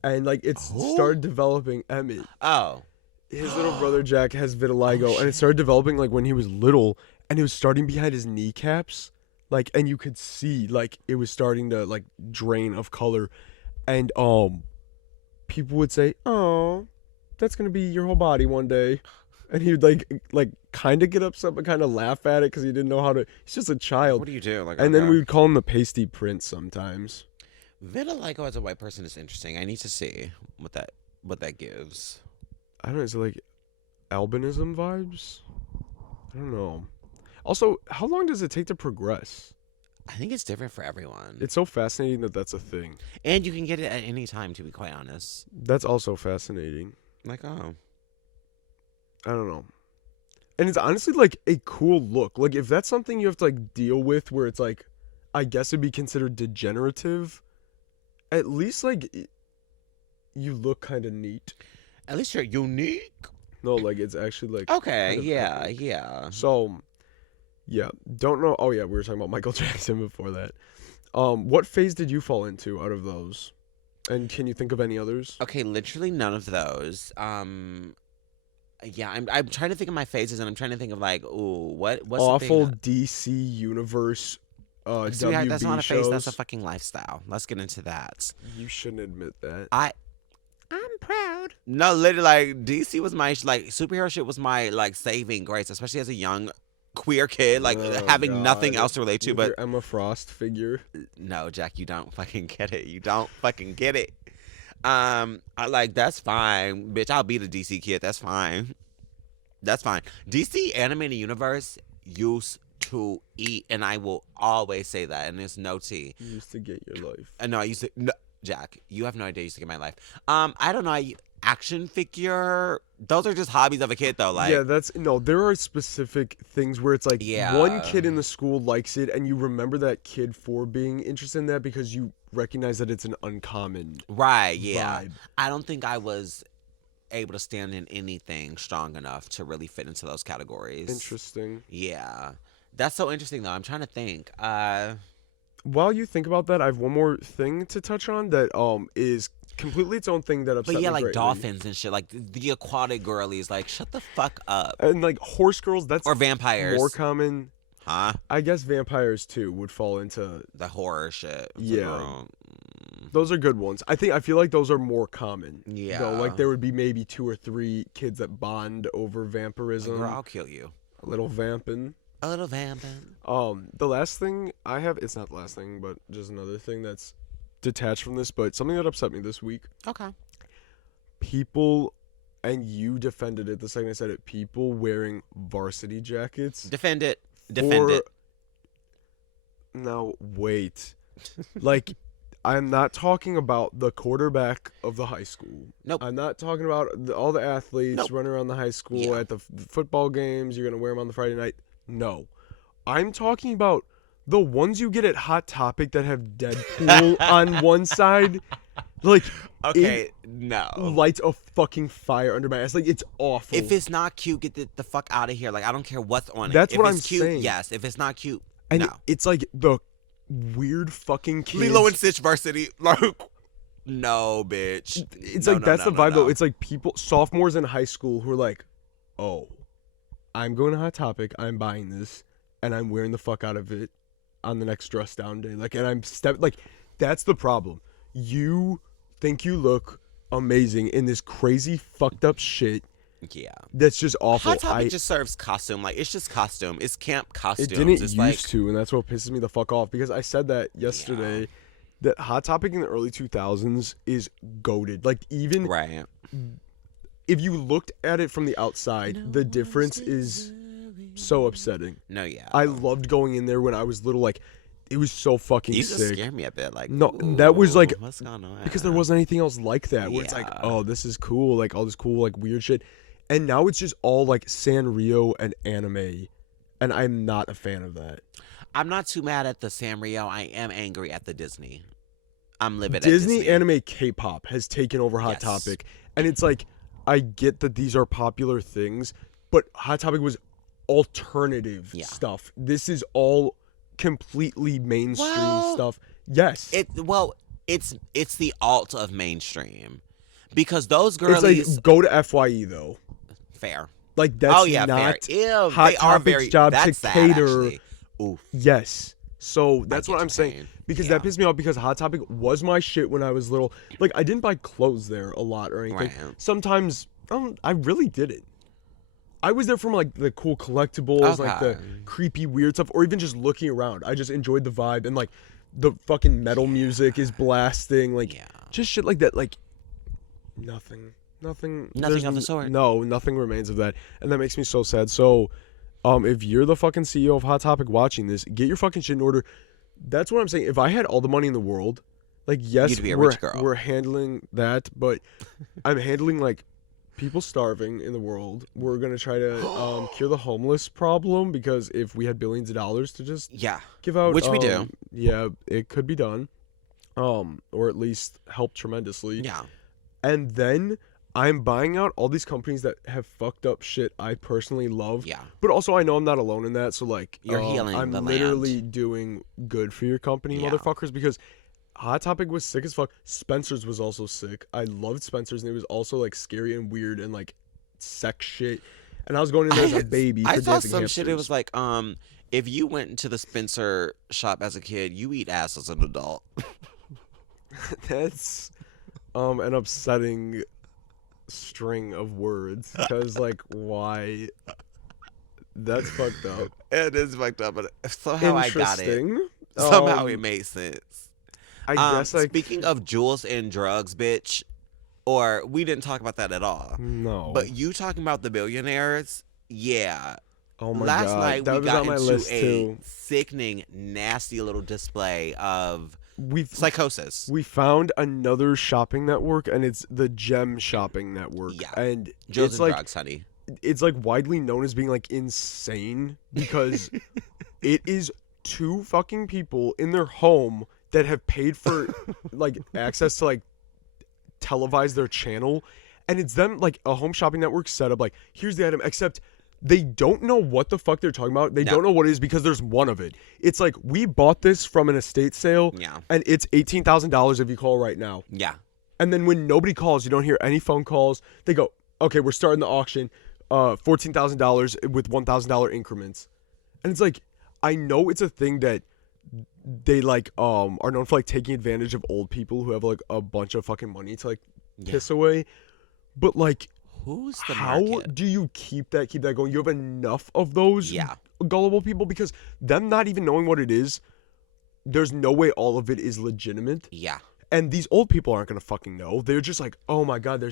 and like it's started developing. Emmett, Oh. his little brother Jack has vitiligo, and it started developing like when he was little, and it was starting behind his kneecaps, like, and you could see like it was starting to like drain of color, and people would say, "Oh, that's gonna be your whole body one day." And he would like kind of get upset but kind of laugh at it because he didn't know how to. He's just a child. What do you do? Like, And then we would call him the pasty prince sometimes. vitiligo as a white person is interesting. I need to see what that gives. I don't know. Is it like albinism vibes. I don't know. Also, how long does it take to progress? I think it's different for everyone. It's so fascinating that that's a thing. And you can get it at any time, to be quite honest. That's also fascinating. Like, oh. I don't know. And it's honestly like a cool look. Like if that's something you have to like deal with where it's like I guess it'd be considered degenerative, at least like you look kind of neat. At least you're unique. No, like it's actually like Okay, kind of yeah, epic. yeah. So, yeah, don't know. Oh yeah, we were talking about Michael Jackson before that. What phase did you fall into out of those? And can you think of any others? Okay, literally none of those. Yeah, I'm trying to think of my phases, and I'm trying to think of like, ooh, what's Awful the thing? DC universe Sweetheart, that's not WB a phase. That's a shows. fucking lifestyle. Let's get into that. You shouldn't admit that. I'm proud. No, literally, like DC was my like superhero shit was my like saving grace, especially as a young queer kid, like Oh having nothing God. else to relate to. With But your Emma Frost figure. no, Jack, you don't fucking get it. You don't fucking get it. I like that's fine, bitch. I'll be the DC kid. That's fine. That's fine. DC animated universe used to eat, and I will always say that. And there's no tea. You used to get your life. No, I used to. No, Jack, you have no idea. I used to get my life. I don't know. Action figure. Those are just hobbies of a kid, though. Like, Yeah, that's no. There are specific things where it's like one yeah, kid in the school likes it, and you remember that kid for being interested in that because you recognize that it's an uncommon right. Yeah, vibe. I don't think I was able to stand in anything strong enough to really fit into those categories. Interesting. Yeah, that's so interesting, though. I'm trying to think. While you think about that, I have one more thing to touch on that is completely its own thing that upset But yeah, me like greatly. dolphins and shit, like the aquatic girlies, like shut the fuck up. And like horse girls, that's Or vampires, more common. huh? I guess vampires too would fall into. The horror shit. Yeah. Those are good ones. I feel like those are more common. Yeah. Though, like there would be maybe 2 or 3 kids that bond over Like, vampirism. girl, I'll kill you. A little vamping. A little vamping. The last thing I have, it's not the last thing, but just another thing that's detached from this, but something that upset me this week. Okay. People, and you defended it the second I said it, people wearing varsity jackets. Defend it. Defend it. Now, wait. Like, I'm not talking about the quarterback of the high school. Nope. I'm not talking about all the athletes Nope. running around the high school Yeah. at the football games. You're going to wear them on the Friday night. No. I'm talking about the ones you get at Hot Topic that have Deadpool on one side. Like, Okay, no. lights a fucking fire under my ass. Like, it's awful. If it's not cute, get the fuck out of here. Like, I don't care what's on it. That's if what it's I'm cute, saying. yes. If it's not cute, and no. it's like the weird fucking kids. Lilo and Stitch varsity. Like, no, bitch. It's No, like no, that's no, the no, vibe though. no. It's like people, sophomores in high school who are like, oh, I'm going to Hot Topic. I'm buying this, and I'm wearing the fuck out of it on the next dress down day. Like, and I'm like, that's the problem. You think you look amazing in this crazy fucked up shit. Yeah. That's just awful. Hot Topic just serves costume. Like, it's just costume. It's camp costumes. It didn't it's used like, to, and that's what pisses me the fuck off because I said that yesterday. Yeah. That Hot Topic in the early 2000s is goated. Like even right. if you looked at it from the outside, the difference is so upsetting. No, yeah. I loved going in there when I was little. Like it was so fucking You used to sick. scare me a bit. Like, No, that was like what's going on? because there wasn't anything else like that. Where it's like, Yeah. oh, this is cool. Like all this cool, like weird shit. And now it's just all like Sanrio and anime, and I'm not a fan of that. I'm not too mad at the Sanrio. I am angry at the Disney. I'm livid Disney at Disney. anime K-pop has taken over Hot Yes. Topic, and it's like I get that these are popular things, but Hot Topic was alternative Yeah. stuff. This is all completely mainstream Well, stuff. Yes, It's the alt of mainstream because those it's girlies like go to FYE though. fair. Like that's Oh yeah, not fair. Ew, Hot they are Topic's very job that's to sad, cater. actually. Oof. Yes. So that's get what I'm your saying. pain. Because Yeah. that pissed me off because Hot Topic was my shit when I was little. Like, I didn't buy clothes there a lot or anything. Right. Sometimes, I really didn't. I was there from, like, the cool collectibles, like, the Okay. creepy, weird stuff, or even just looking around. I just enjoyed the vibe. And, like, the fucking metal music is blasting. Like, Yeah. just shit like that. Like, nothing. Nothing Nothing of the sort. No, nothing remains of that. And that makes me so sad. So, if you're the fucking CEO of Hot Topic watching this, get your fucking shit in order. That's what I'm saying. If I had all the money in the world, like, yes, You'd be a rich girl. we're handling that, but I'm handling, like, people starving in the world. We're going to try to cure the homeless problem, because if we had billions of dollars to just give out. Which we do. Yeah, it could be done. Or at least help tremendously. Yeah. And then I'm buying out all these companies that have fucked up shit I personally love. Yeah. But also I know I'm not alone in that. So, like, You're healing I'm the literally land. doing good for your company, Yeah. motherfuckers, because Hot Topic was sick as fuck. Spencer's was also sick. I loved Spencer's, and it was also, like, scary and weird and, like, sex shit. And I was going in there as a baby for I saw dancing some hamsters. shit. It was like, if you went into the Spencer shop as a kid, you eat ass as an adult. That's an upsetting string of words, because, like, why? That's fucked up. It is fucked up, but somehow I got it. Interesting. Somehow it made sense. I guess, like, Speaking of jewels and drugs, bitch, or we didn't talk about that at all. no. But you talking about the billionaires, yeah. Oh my Last god, night that we was got on my into list a too. sickening, nasty little display of We psychosis. found another shopping network, and it's the Gem Shopping Network. Yeah. And Jewels it's and like drugs, honey. it's like widely known as being, like, insane, because it is two fucking people in their home that have paid for, like, access to, like, televise their channel, and it's them, like, a home shopping network setup, like, here's the item, except they don't know what the fuck they're talking about. They don't know what it is, because there's one of it. It's like, we bought this from an estate sale, Yeah. and it's $18,000 if you call right now. Yeah. And then when nobody calls, you don't hear any phone calls. They go, okay, we're starting the auction, $14,000 with $1,000 increments. And it's like, I know it's a thing that they, like, are known for, like, taking advantage of old people who have, like, a bunch of fucking money to, like, piss away. But, like, Who's the how market? do you keep that going? You have enough of those gullible people, because them not even knowing what it is, there's no way all of it is legitimate. Yeah. And these old people aren't going to fucking know. They're just like, oh my God,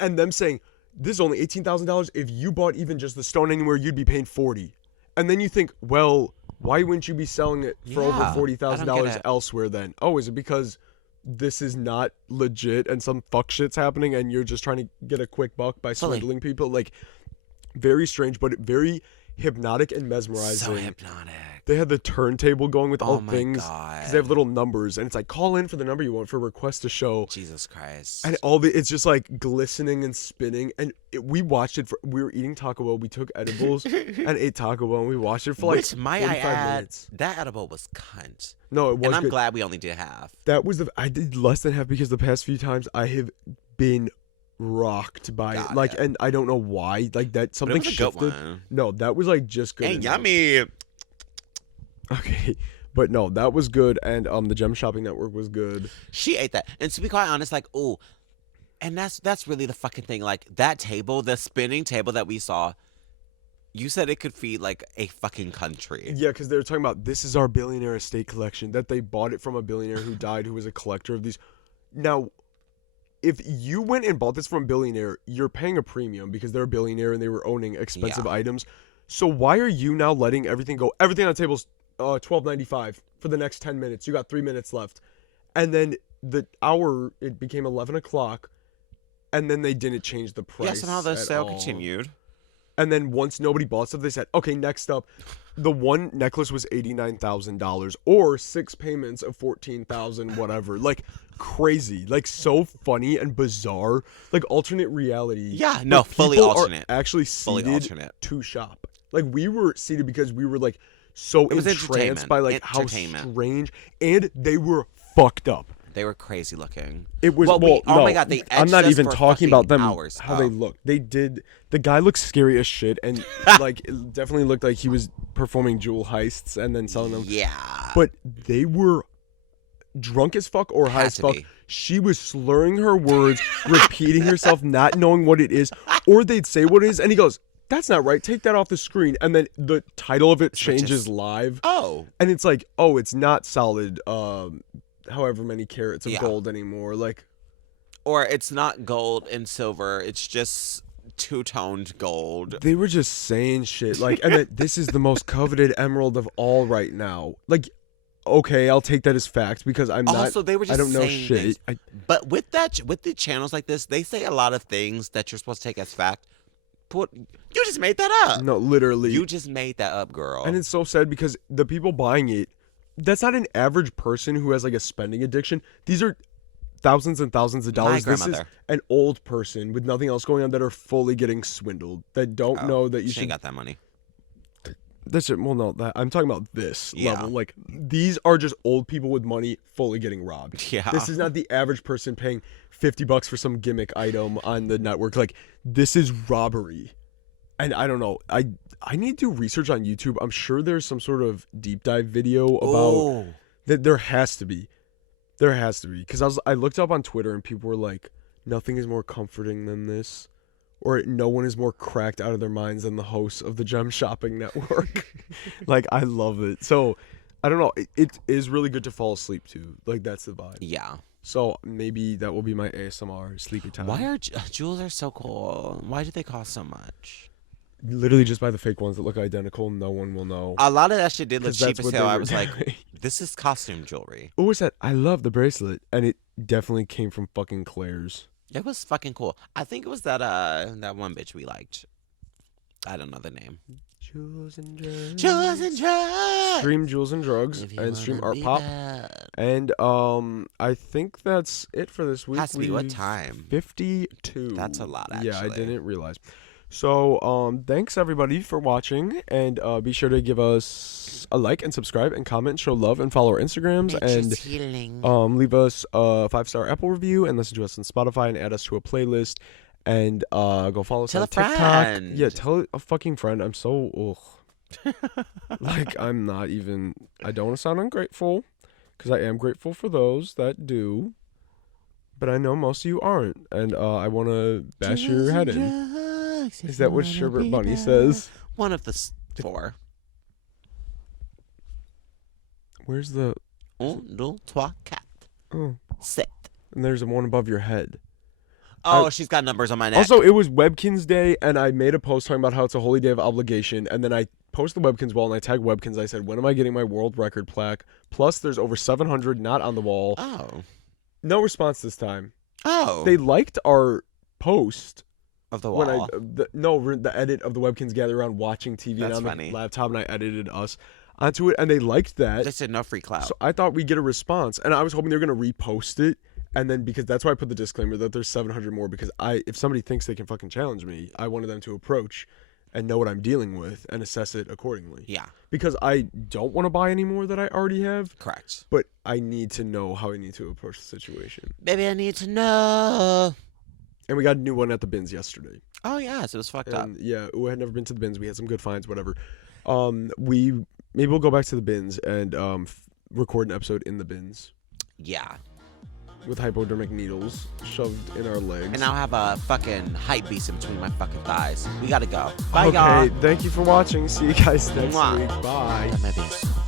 and them saying, this is only $18,000. If you bought even just the stone anywhere, you'd be paying $40,000. And then you think, well, why wouldn't you be selling it for over $40,000 elsewhere then? Oh, is it because this is not legit and some fuck shit's happening and you're just trying to get a quick buck by swindling people? Like, very strange, but very hypnotic and mesmerizing. So hypnotic. They had the turntable going with all my things, God. because they have little numbers, and it's like, call in for the number you want for request to show. Jesus Christ. And it's just, like, glistening and spinning. And we watched it we were eating Taco Bell. We took edibles and ate Taco Bell, and we watched it for, like, Which, might I 45 add, minutes. that edible was cunt. No, it was And I'm good. glad we only did half. That was I did less than half, because the past few times I have been rocked by it. Like, and I don't know why. Like, that something But it was a good shifted. one. No, that was, like, just good. And enough. yummy. Okay. But no, that was good, and the Gem Shopping Network was good. She ate that. And to be quite honest, like, ooh, and that's really the fucking thing. Like, that table, the spinning table that we saw, you said it could feed, like, a fucking country. Yeah, because they were talking about, this is our billionaire estate collection, that they bought it from a billionaire who died, who was a collector of these. Now, if you went and bought this from a billionaire, you're paying a premium because they're a billionaire and they were owning expensive items. So why are you now letting everything go? Everything on the table's $12.95 for the next 10 minutes. You got 3 minutes left. And then it became 11 o'clock, and then they didn't change the price. Yeah, somehow the at sale all. continued. And then once nobody bought stuff, they said, okay, next up, the one necklace was $89,000 or 6 payments of $14,000, whatever. Like, crazy. Like, so funny and bizarre. Like, alternate reality. Yeah, no, But fully people are alternate. actually Fully seated alternate. to shop. Like, we were seated because we were, like, so It was entranced by, like, how entertainment. strange. And they were fucked up. They were crazy looking. It was oh no, my God, they I'm edged not us even for talking about fucking them hours. how they look. They did. The guy looked scary as shit, and like, it definitely looked like he was performing jewel heists and then selling them. Yeah. But they were drunk as fuck or high Had as to fuck. be. She was slurring her words, repeating herself, not knowing what it is, or they'd say what it is, and he goes, "That's not right. Take that off the screen." And then the title of it changes live. Oh. And it's like, oh, it's not solid. However many carats of gold anymore. Like, Or it's not gold and silver. It's just two-toned gold. They were just saying shit like, and that this is the most coveted emerald of all right now. Like, okay, I'll take that as fact because I'm not. Also, they were just I don't know saying shit. things. But with the channels like this, they say a lot of things that you're supposed to take as fact. You just made that up. No, literally. You just made that up, girl. And it's so sad because the people buying it, that's not an average person who has like a spending addiction. These are thousands and thousands of dollars. My This is grandmother. an old person with nothing else going on that are fully getting swindled. That don't know that you she should. ain't got that money. That's it. Well, no, that I'm talking about this Yeah. level. Like these are just old people with money fully getting robbed. Yeah. This is not the average person paying $50 for some gimmick item on the network. Like this is robbery. And I don't know. I need to do research on YouTube. I'm sure there's some sort of deep dive video about that. There has to be. There has to be because I looked up on Twitter and people were like, nothing is more comforting than this. Or no one is more cracked out of their minds than the hosts of the Gem Shopping Network. Like, I love it. So, I don't know. It is really good to fall asleep to. Like, that's the vibe. Yeah. So, maybe that will be my ASMR sleepy time. Why are jewels are so cool? Why do they cost so much? Literally just buy the fake ones that look identical. No one will know. A lot of that shit did look 'Cause that's cheap as what hell. they I were was like, doing. this is costume jewelry. What was that? I love the bracelet. And it definitely came from fucking Claire's. It was fucking cool. I think it was that one bitch we liked. I don't know the name. Jewels and drugs. Jewels and drugs. Stream Jewels and Drugs If you and stream wanna Art be Pop. bad. And I think that's it for this week. Has to be what time? 52. That's a lot, Yeah, I actually. didn't realize. So, thanks everybody for watching, and be sure to give us a like and subscribe and comment, show love, and follow our Instagrams, Nature's healing. and leave us a 5-star Apple review and listen to us on Spotify and add us to a playlist, and go follow us Tell on a TikTok. friend. Yeah, tell a fucking friend. I'm so like I'm not even. I don't want to sound ungrateful, because I am grateful for those that do. But I know most of you aren't, and I want to bash your head in. Is that what Sherbert Bunny says? One of the four. Where's the... Un, deux, trois, quatre. Oh, Sept. and there's one above your head. Oh, she's got numbers on my neck. Also, it was Webkins Day, and I made a post talking about how it's a holy day of obligation, and then I posted the Webkins wall, and I tagged Webkins. I said, when am I getting my world record plaque? Plus, there's over 700 not on the wall. Oh. No response this time. Oh. They liked our post. Of the When wall. the edit of the Webkins gather around watching TV That's and on funny. the laptop, and I edited us onto it, and they liked that. They said no free clout. So I thought we'd get a response, and I was hoping they were gonna repost it, and then because that's why I put the disclaimer that there's 700 more, because if somebody thinks they can fucking challenge me, I wanted them to approach and know what I'm dealing with and assess it accordingly. Yeah. Because I don't want to buy any more that I already have, Correct. but I need to know how I need to approach the situation. Baby, I need to know. And we got a new one at the bins yesterday. Oh, yes. It was fucked up. And yeah, we had never been to the bins. We had some good finds, whatever. Maybe we'll go back to the bins and record an episode in the bins Yeah. with hypodermic needles shoved in our legs. And I'll have a fucking hype beast in between my fucking thighs. We gotta go. Bye, Okay, y'all. thank you for watching. See you guys next Mwah. week. Bye. Dame beso.